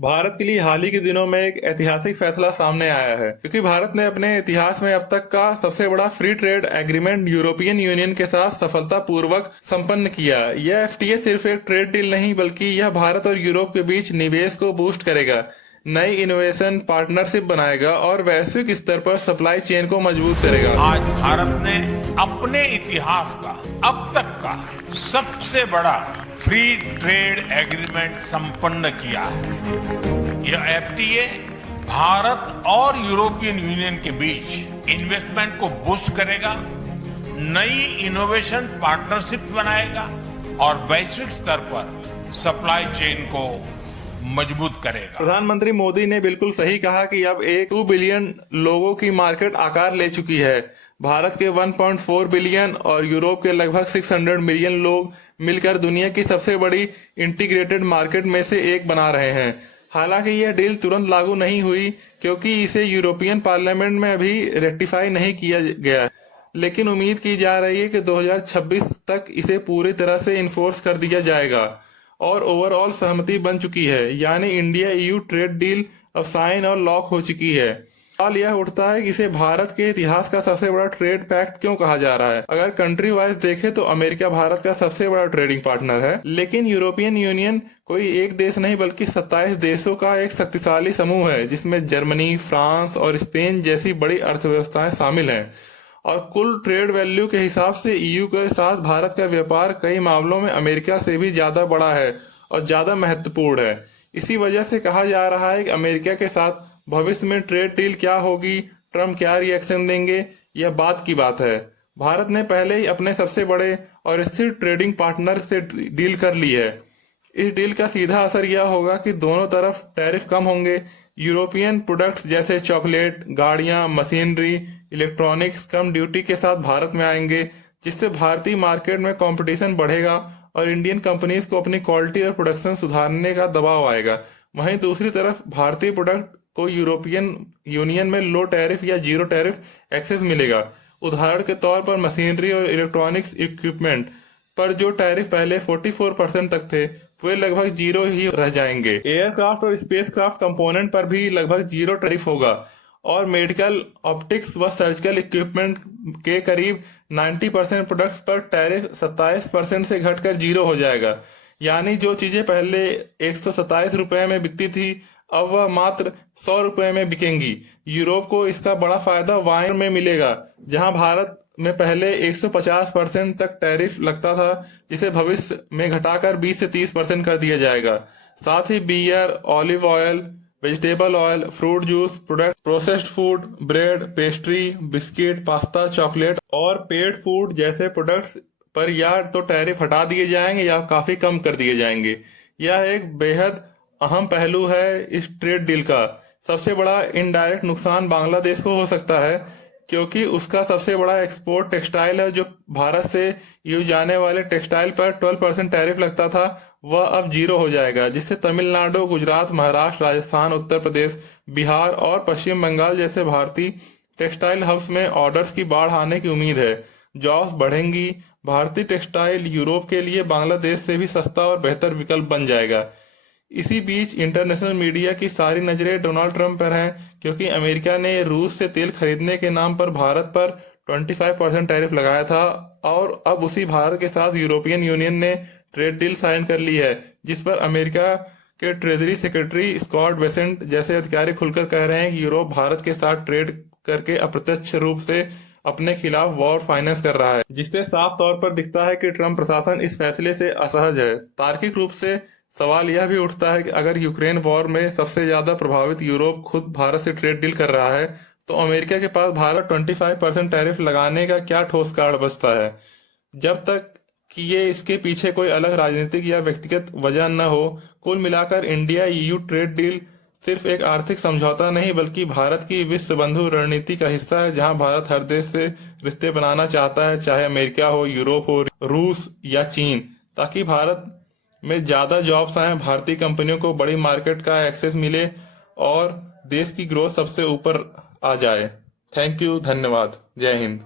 भारत के लिए हाल ही के दिनों में एक ऐतिहासिक फैसला सामने आया है, क्योंकि भारत ने अपने इतिहास में अब तक का सबसे बड़ा free trade agreement European union के साथ सफलतापूर्वक संपन्न किया। यह एफटीए सिर्फ एक ट्रेड डील नहीं, बल्कि यह भारत और यूरोप के बीच निवेश को बूस्ट करेगा, नई इनोवेशन पार्टनरशिप बनाएगा और वैश्विक स्तर पर सप्लाई चेन को मजबूत करेगा। आज भारत ने अपने इतिहास का अब तक का सबसे बड़ा फ्री ट्रेड एग्रीमेंट संपन्न किया है। यह एफटीए भारत और यूरोपियन यूनियन के बीच इन्वेस्टमेंट को बूस्ट करेगा, नई इनोवेशन पार्टनरशिप बनाएगा और वैश्विक स्तर पर सप्लाई चेन को मजबूत करेगा। प्रधानमंत्री मोदी ने बिल्कुल सही कहा कि अब एक 2 बिलियन लोगों की मार्केट आकार ले चुकी है। भारत के 1.4 बिलियन और यूरोप के लगभग 600 मिलियन लोग मिलकर दुनिया की सबसे बड़ी इंटीग्रेटेड मार्केट में से एक बना रहे हैं। हालांकि यह डील तुरंत लागू नहीं हुई, क्योंकि इसे यूरोपियन पार्लियामेंट में अभी रेक्टिफाई नहीं किया गया, लेकिन उम्मीद की जा रही है कि 2026 तक इसे पूरी तरह से इन्फोर्स कर दिया जाएगा और ओवरऑल सहमति बन चुकी है, यानी इंडिया ईयू ट्रेड डील अब साइन और लॉक हो चुकी है। सवाल यह उठता है कि इसे भारत के इतिहास का सबसे बड़ा ट्रेड पैक्ट क्यों कहा जा रहा है। अगर कंट्री वाइज देखें तो अमेरिका भारत का सबसे बड़ा ट्रेडिंग पार्टनर है, लेकिन यूरोपियन यूनियन कोई एक देश नहीं बल्कि 27 देशों का एक शक्तिशाली समूह है, जिसमें जर्मनी, फ्रांस और स्पेन जैसी बड़ी अर्थव्यवस्थाएं शामिल हैं। और कुल ट्रेड वैल्यू के हिसाब से ईयू के साथ भारत का व्यापार कई मामलों में अमेरिका से भी ज्यादा बड़ा है और ज्यादा महत्वपूर्ण है। इसी वजह से कहा जा रहा है कि अमेरिका के साथ भविष्य में ट्रेड डील क्या होगी, ट्रम्प क्या रिएक्शन देंगे, यह बात की बात है। भारत ने पहले ही अपने सबसे बड़े और स्थिर ट्रेडिंग पार्टनर से डील कर ली है। इस डील का सीधा असर यह होगा कि दोनों तरफ टैरिफ कम होंगे। यूरोपियन प्रोडक्ट्स जैसे चॉकलेट, गाड़ियां, मशीनरी, इलेक्ट्रॉनिक्स कम ड्यूटी के साथ भारत में आएंगे, जिससे भारतीय मार्केट में कंपटीशन बढ़ेगा और इंडियन कंपनीज को अपनी क्वालिटी और प्रोडक्शन सुधारने का दबाव आएगा। वहीं दूसरी तरफ भारतीय प्रोडक्ट को यूरोपियन यूनियन में लो टैरिफ या जीरो टैरिफ एक्सेस मिलेगा। उदाहरण के तौर पर मशीनरी और इलेक्ट्रॉनिक्स इक्विपमेंट पर जो टैरिफ पहले 44% तक थे, वे लगभग जीरो ही रह जाएंगे। एयरक्राफ्ट और स्पेसक्राफ्ट कंपोनेंट पर भी लगभग जीरो टैरिफ होगा और मेडिकल, ऑप्टिक्स व सर्जिकल इक्विपमेंट के करीब 90% प्रोडक्ट्स पर टैरिफ 27% से घटकर जीरो हो जाएगा। यानी जो चीजें पहले 127 रुपए में बिकती थी, अब वह मात्र 100 रुपए में बिकेंगी। यूरोप को इसका बड़ा फायदा वाइन में मिलेगा, जहां भारत में पहले 150% तक टैरिफ लगता था, जिसे भविष्य में घटाकर 20 से 30% कर दिया जाएगा। साथ ही beer, olive oil, vegetable oil, fruit juice product, processed food, bread, pastry, biscuit, pasta, chocolate और पेट फूड जैसे प्रोडक्ट्स पर या तो टैरिफ हटा दिए जाएंगे या काफी कम कर दिए जाएंगे। यह एक बेहद अहम पहलू है इस ट्रेड डील का। सबसे बड़ा इनडायरेक्ट नुकसान बांग्लादेश को हो सकता है, क्योंकि उसका सबसे बड़ा एक्सपोर्ट टेक्सटाइल है। जो भारत से यूज जाने वाले टेक्सटाइल पर 12% टैरिफ लगता था, वह अब जीरो हो जाएगा, जिससे तमिलनाडु, गुजरात, महाराष्ट्र, राजस्थान, उत्तर प्रदेश, बिहार और पश्चिम बंगाल जैसे भारतीय टेक्सटाइल हब्स में ऑर्डर्स की बाढ़ आने की उम्मीद है। जॉब्स बढ़ेंगी। भारतीय टेक्सटाइल यूरोप के लिए बांग्लादेश से भी सस्ता और बेहतर विकल्प बन जाएगा। इसी बीच इंटरनेशनल मीडिया की सारी नजरें डोनाल्ड ट्रंप पर हैं, क्योंकि अमेरिका ने रूस से तेल खरीदने के नाम पर भारत पर 25% टैरिफ लगाया था और अब उसी भारत के साथ यूरोपियन यूनियन ने ट्रेड डील साइन कर ली है, जिस पर अमेरिका के ट्रेजरी सेक्रेटरी स्कॉट बेसेंट जैसे अधिकारी खुलकर कह रहे हैं कि यूरोप भारत के साथ ट्रेड करके अप्रत्यक्ष रूप से अपने खिलाफ वॉर फाइनेंस कर रहा है, जिससे साफ तौर पर दिखता है कि ट्रंप प्रशासन इस फैसले से असहज है। तार्किक रूप से सवाल यह भी उठता है कि अगर यूक्रेन वॉर में सबसे ज्यादा प्रभावित यूरोप खुद भारत से ट्रेड डील कर रहा है, तो अमेरिका के पास भारत 25% टैरिफ लगाने का क्या ठोस कारण बचता है। जब तक कि ये इसके पीछे कोई अलग राजनीतिक या व्यक्तिगत वजह न हो, कुल मिलाकर इंडिया ईयू ट्रेड डील सिर्फ एक आर्थिक समझौता नहीं बल्कि भारत की विश्व बंधु रणनीति का हिस्सा है, जहां भारत हर देश से रिश्ते बनाना चाहता है, चाहे अमेरिका हो, यूरोप हो, रूस या चीन, ताकि भारत में ज्यादा जॉब्स आए, भारतीय कंपनियों को बड़ी मार्केट का एक्सेस मिले और देश की ग्रोथ सबसे ऊपर आ जाए। थैंक यू, धन्यवाद, जय हिंद।